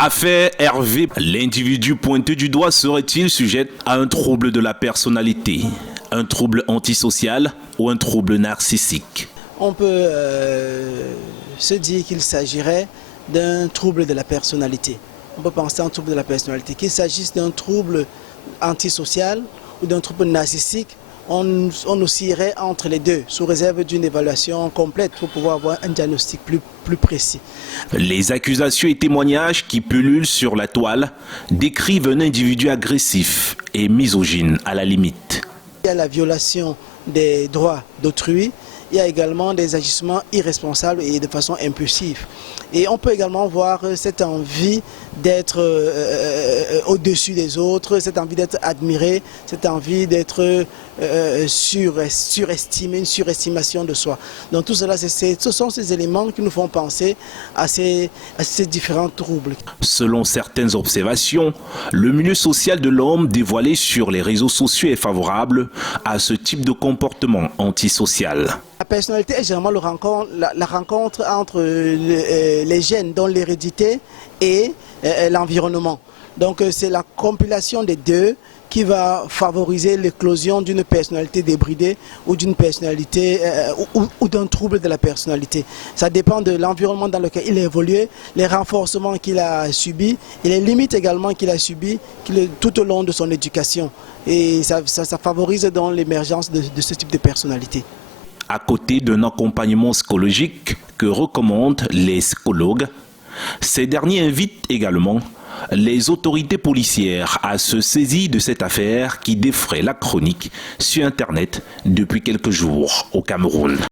Affaire Hervé, l'individu pointé du doigt serait-il sujet à un trouble de la personnalité, un trouble antisocial ou un trouble narcissique? On peut se dire qu'il s'agirait d'un trouble de la personnalité. On peut penser à un trouble de la personnalité, qu'il s'agisse d'un trouble antisocial ou d'un trouble narcissique. On oscillerait entre les deux, sous réserve d'une évaluation complète pour pouvoir avoir un diagnostic plus précis. Les accusations et témoignages qui pullulent sur la toile décrivent un individu agressif et misogyne à la limite. Il y a la violation des droits d'autrui, il y a également des agissements irresponsables et de façon impulsive. Et on peut également voir cette envie d'être au-dessus des autres, cette envie d'être admiré, cette envie d'être surestimé, une surestimation de soi. Donc tout cela, ce sont ces éléments qui nous font penser à ces différents troubles. Selon certaines observations, le milieu social de l'homme dévoilé sur les réseaux sociaux est favorable à ce type de comportement antisocial. La personnalité est généralement la rencontre entre les gènes, dont l'hérédité et l'environnement. Donc c'est la compilation des deux qui va favoriser l'éclosion d'une personnalité débridée ou d'une personnalité ou d'un trouble de la personnalité. Ça dépend de l'environnement dans lequel il a évolué, les renforcements qu'il a subis et les limites également qu'il a subies tout au long de son éducation. Et ça favorise donc l'émergence de ce type de personnalité. À côté d'un accompagnement psychologique que recommandent les psychologues, ces derniers invitent également les autorités policières à se saisir de cette affaire qui défraie la chronique sur Internet depuis quelques jours au Cameroun.